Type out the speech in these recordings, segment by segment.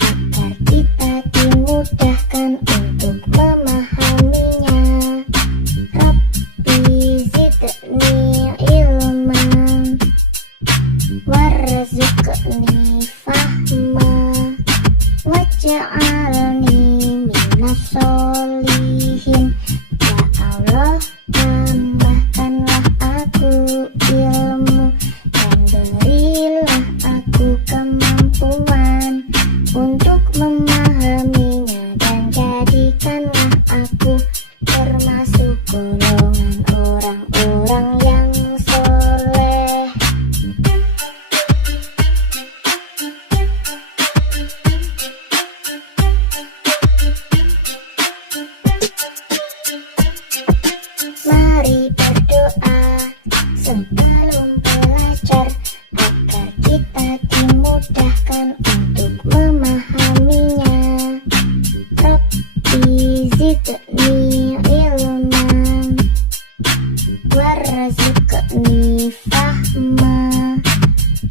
agar kita dimudahkan untuk memahaminya. Rabbi zidni ilman warzuqni fahma waj'alni minas sholihin. Ya Allah, tambahkanlah aku ilmu dan berilah aku kemampuan untuk memahaminya, dan jadikanlah aku termasuk golongan orang-orang yang soleh. Mari berdoa sebelum belajar agar kita dimudahkan untuk memahaminya. Rabbi zidni ilman warzuqni fahma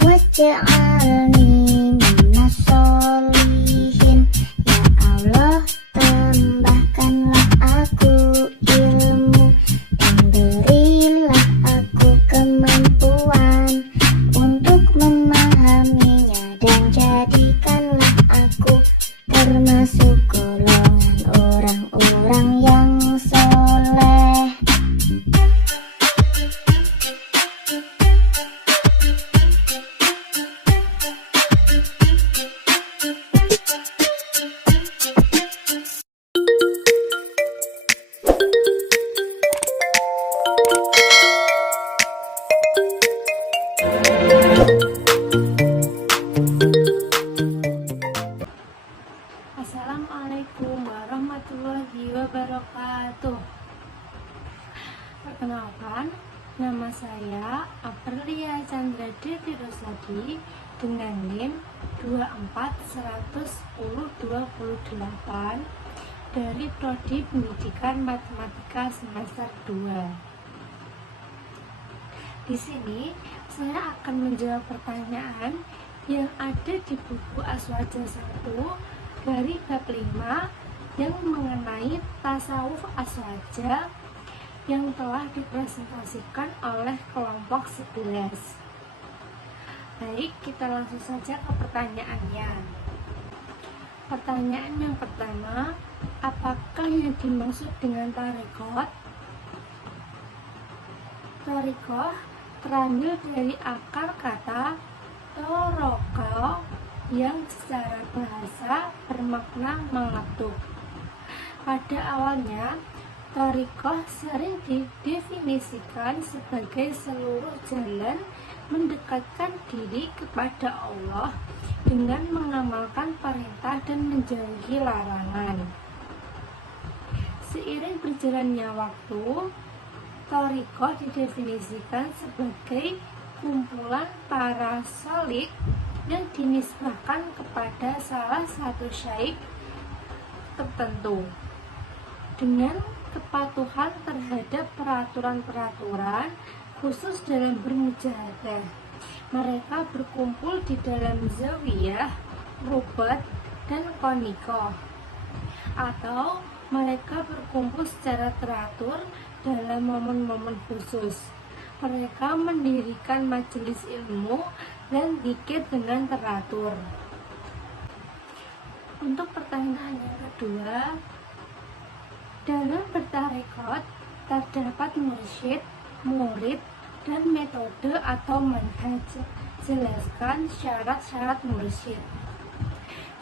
waj'alni minas sholihin. Ya Allah, tambahkanlah aku ilmu dan berilah aku kemampuan untuk memahaminya, dan jadikanlah aku termasuk golongan orang-orang yang soleh. Assalamualaikum warahmatullahi wabarakatuh. Perkenalkan, nama saya Aprilia Chandra Devi Rosadi dengan NIM 2411028 dari Prodi Pendidikan Matematika semester 2. Di sini saya akan menjawab pertanyaan yang ada di buku Aswaja 1 dari bab 5 yang mengenai tasawuf aswaja yang telah dipresentasikan oleh kelompok 11. Baik, kita langsung saja ke pertanyaannya. Pertanyaan yang pertama, apakah yang dimaksud dengan tarekat? Tarekat terambil dari akar kata toroka yang secara bahasa bermakna mengetuk. Pada awalnya, thariqah sering didefinisikan sebagai seluruh jalan mendekatkan diri kepada Allah dengan mengamalkan perintah dan menjauhi larangan. Seiring berjalannya waktu, thariqah didefinisikan sebagai kumpulan para shalik yang dinisbahkan kepada salah satu syaikh tertentu dengan kepatuhan terhadap peraturan-peraturan khusus dalam bermujahadah. Mereka berkumpul di dalam zawiyah, rubat, dan konikoh, atau mereka berkumpul secara teratur dalam momen-momen khusus. Mereka mendirikan majelis ilmu dan zikir dengan teratur. Untuk pertanyaan yang kedua, dalam bertarekat terdapat mursyid, murid, dan metode atau manhaj. Jelaskan syarat-syarat mursyid.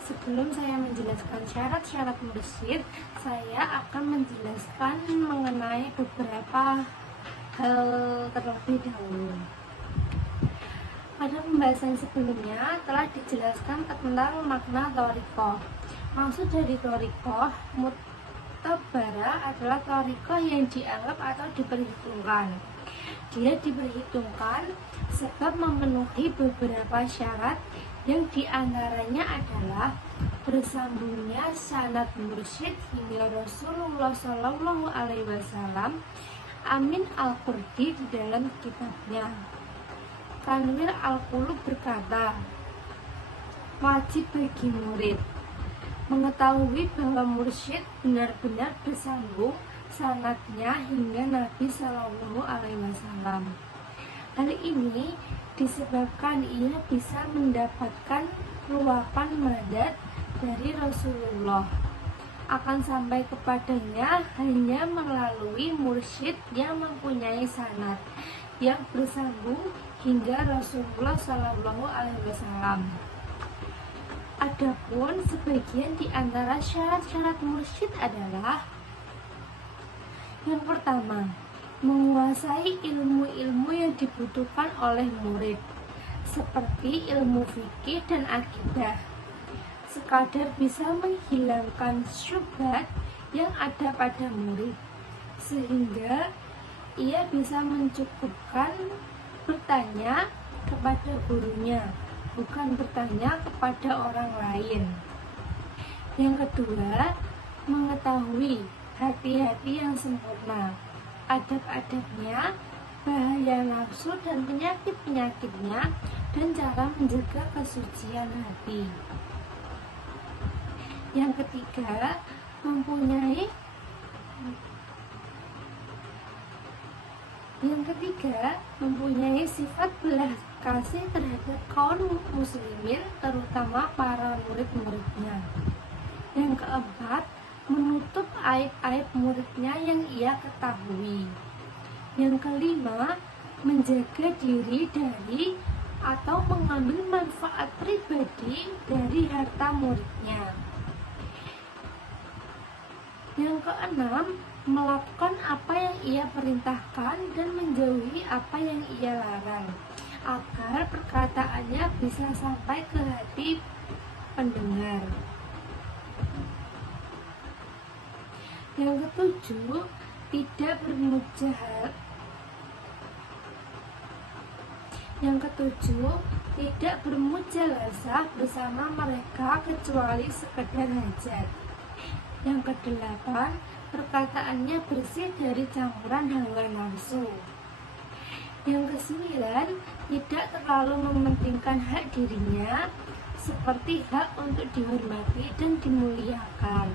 Sebelum saya menjelaskan syarat-syarat mursyid, saya akan menjelaskan mengenai beberapa hal terlebih dahulu. Pada pembahasan sebelumnya telah dijelaskan tentang makna thariqah. Maksud dari thariqah mu'tabarah adalah thariqah yang dianggap atau diperhitungkan. Dia diperhitungkan sebab memenuhi beberapa syarat yang diantaranya adalah bersambungnya sanad mursyid hingga Rasulullah Shallallahu Alaihi Wasallam. Amin Al-Qurdi di dalam kitabnya Tanwir Al-Qulub berkata, wajib bagi murid mengetahui bahwa mursyid benar-benar bersambung sanadnya hingga Nabi Shallallahu Alaihi Wasallam. Hal ini disebabkan ia bisa mendapatkan luapan madad dari Rasulullah akan sampai kepadanya hanya melalui mursyid yang mempunyai sanad yang bersambung hingga Rasulullah Shallallahu Alaihi Wasallam. Adapun sebagian di antara syarat-syarat mursyid adalah: yang pertama, menguasai ilmu-ilmu yang dibutuhkan oleh murid, seperti ilmu fikih dan akidah, sekadar bisa menghilangkan syubhat yang ada pada murid, sehingga ia bisa mencukupkan bertanya kepada gurunya, bukan bertanya kepada orang lain. Yang kedua, mengetahui hati-hati yang sempurna, adab-adabnya, bahaya nafsu dan penyakit-penyakitnya, dan cara menjaga kesucian hati. Yang ketiga, mempunyai sifat belas kasih terhadap kaum muslimin, terutama para murid-muridnya. Yang keempat, menutup aib-aib muridnya yang ia ketahui. Yang kelima, menjaga diri dari atau mengambil manfaat pribadi dari harta muridnya. Yang keenam, melakukan apa yang ia perintahkan dan menjauhi apa yang ia larang, agar perkataannya bisa sampai ke hati pendengar. Yang ketujuh, tidak bermujalasah bersama mereka kecuali sekedar hajat. Yang kedelapan, perkataannya bersih dari campuran hawa nafsu. Yang kesembilan, tidak terlalu mementingkan hak dirinya, seperti hak untuk dihormati dan dimuliakan.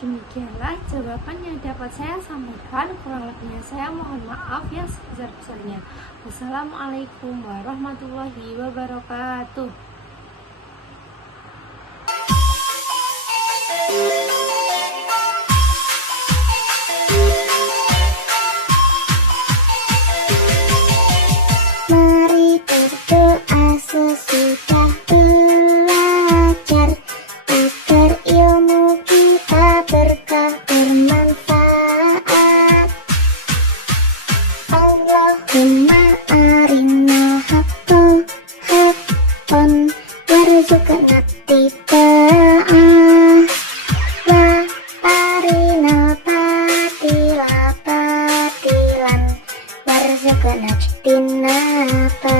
Demikianlah jawaban yang dapat saya sampaikan. Kurang lebihnya saya mohon maaf yang sebesar-besarnya. Wassalamualaikum warahmatullahi wabarakatuh. Mari berdoa sesudah belajar, agar ilmu kita berkah bermanfaat. Allahumma arina haqqan haqqan warzuqna ittiba'ah, wa arina batila batilan warzuqna ijtinabah.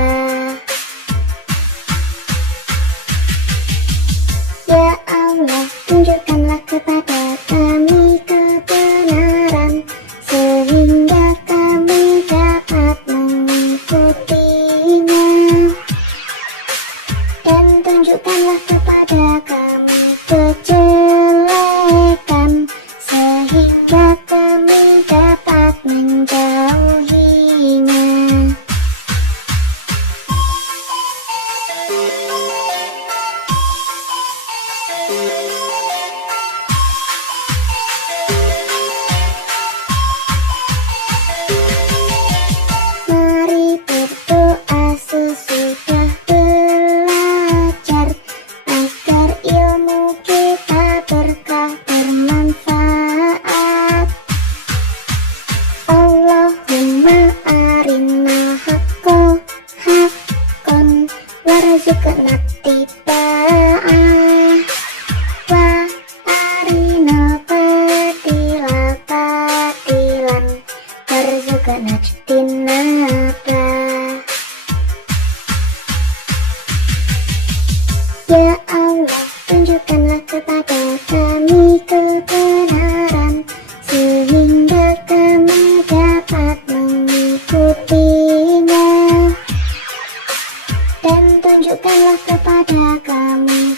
Ya Allah, tunjukkanlah kepada kami kebenaran, sehingga kami dapat mengikutinya, dan tunjukkanlah kepada kami kejelekan, sehingga kami dapat menjauhinya. Mari berdoa sesudah belajar, agar ilmu kita berkah bermanfaat. Allahumma arina haqqan haqqan warzuqna ittiba'ah, wa arina batila batilan warzuqna ijtinabah. Ya Allah, tunjukkanlah kepada kami kebenaran, sehingga kami dapat mengikutinya, dan tunjukkanlah kepada kami